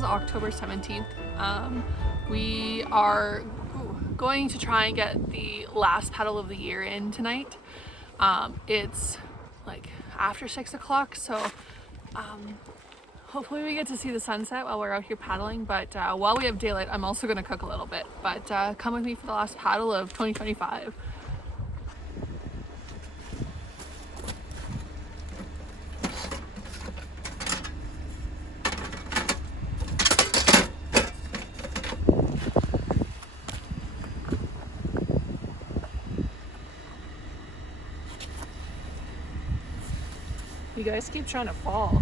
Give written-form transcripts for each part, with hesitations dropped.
is October 17th. We are going to try and get the last paddle of the year in tonight. It's like after 6 o'clock, so hopefully we get to see the sunset while we're out here paddling, but while we have daylight, I'm also going to cook a little bit. But come with me for the last paddle of 2025. You guys keep trying to fall.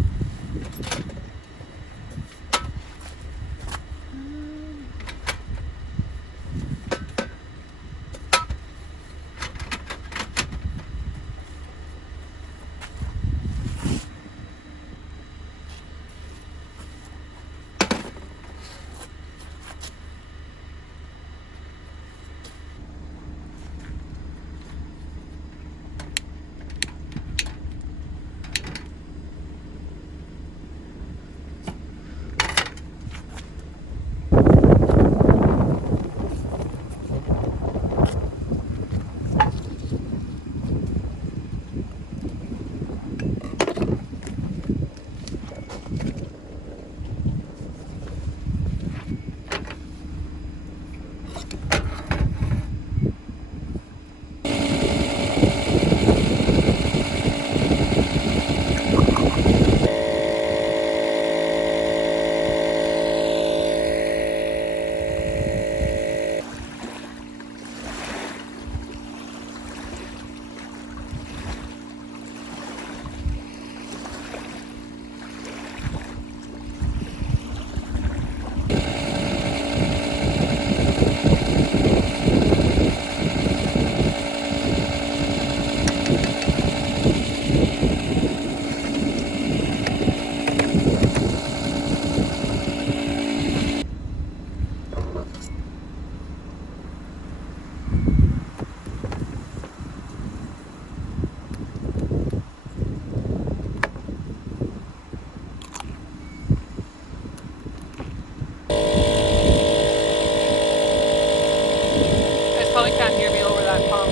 Probably can't hear me over that pump.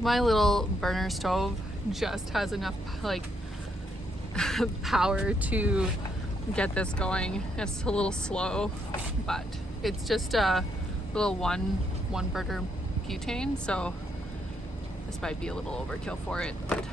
My little burner stove just has enough like power to get this going. It's a little slow, but it's just a little one burner butane, so this might be a little overkill for it, but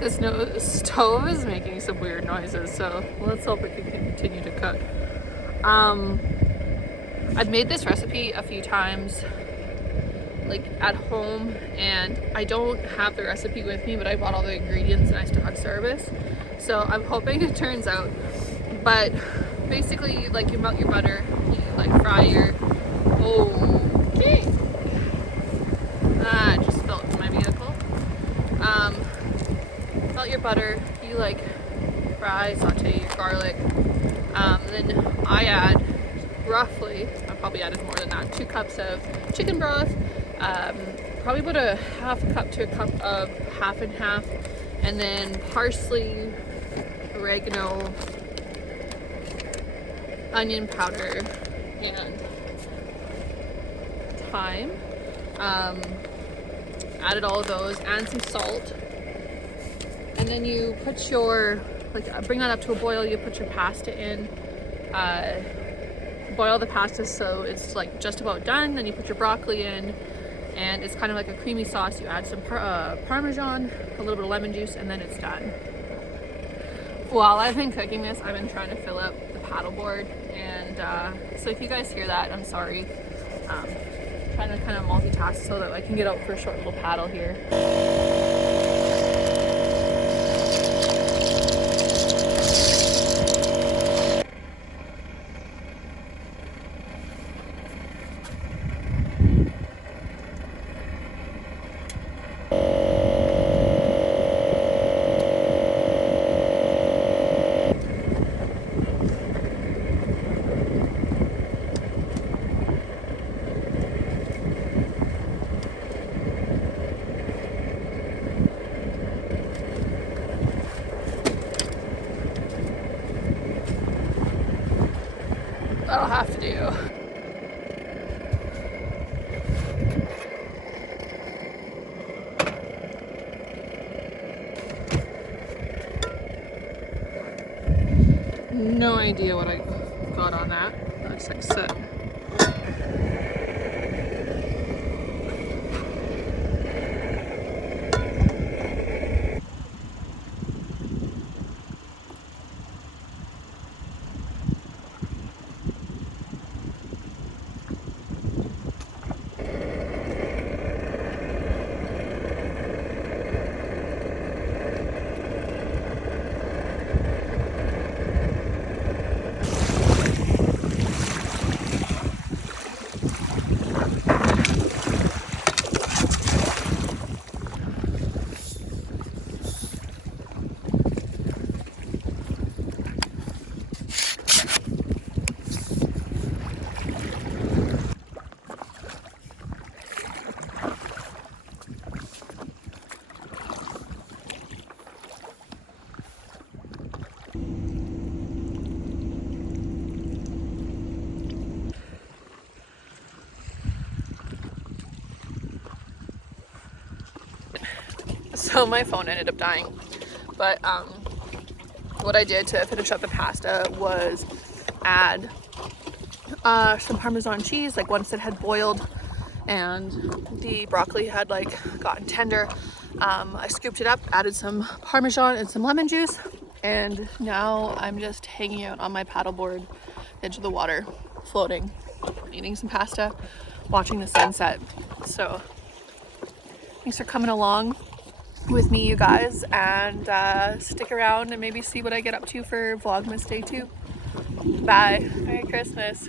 This stove is making some weird noises, so let's hope it can continue to cook. I've made this recipe a few times, like at home, and I don't have the recipe with me, but I bought all the ingredients and I still have service, so I'm hoping it turns out. But basically, like, you melt your butter, you like fry your, okay, I just fell from my vehicle. Melt your butter, you like fry, saute your garlic, then I add roughly, I probably added more than that, 2 cups of chicken broth, probably about a half cup to a cup of half and half, and then parsley, oregano, onion powder, and thyme. Added all of those, and some salt, and then you put your, like, bring that up to a boil, you put your pasta in, boil the pasta so it's like just about done, then you put your broccoli in, and it's kind of like a creamy sauce. You add some Parmesan, a little bit of lemon juice, and then it's done. While I've been cooking this, I've been trying to fill up the paddleboard, and so if you guys hear that, I'm sorry. Trying to kind of multitask so that I can get out for a short little paddle here. That'll have to do. No idea what I got on that. Looks like soot. So my phone ended up dying, but what I did to finish up the pasta was add some Parmesan cheese, like once it had boiled and the broccoli had like gotten tender. I scooped it up, added some Parmesan and some lemon juice, and now I'm just hanging out on my paddleboard, edge of the water, floating, eating some pasta, watching the sunset. So thanks for coming along with me, you guys, and stick around and maybe see what I get up to for Vlogmas Day 2. Bye. Merry Christmas.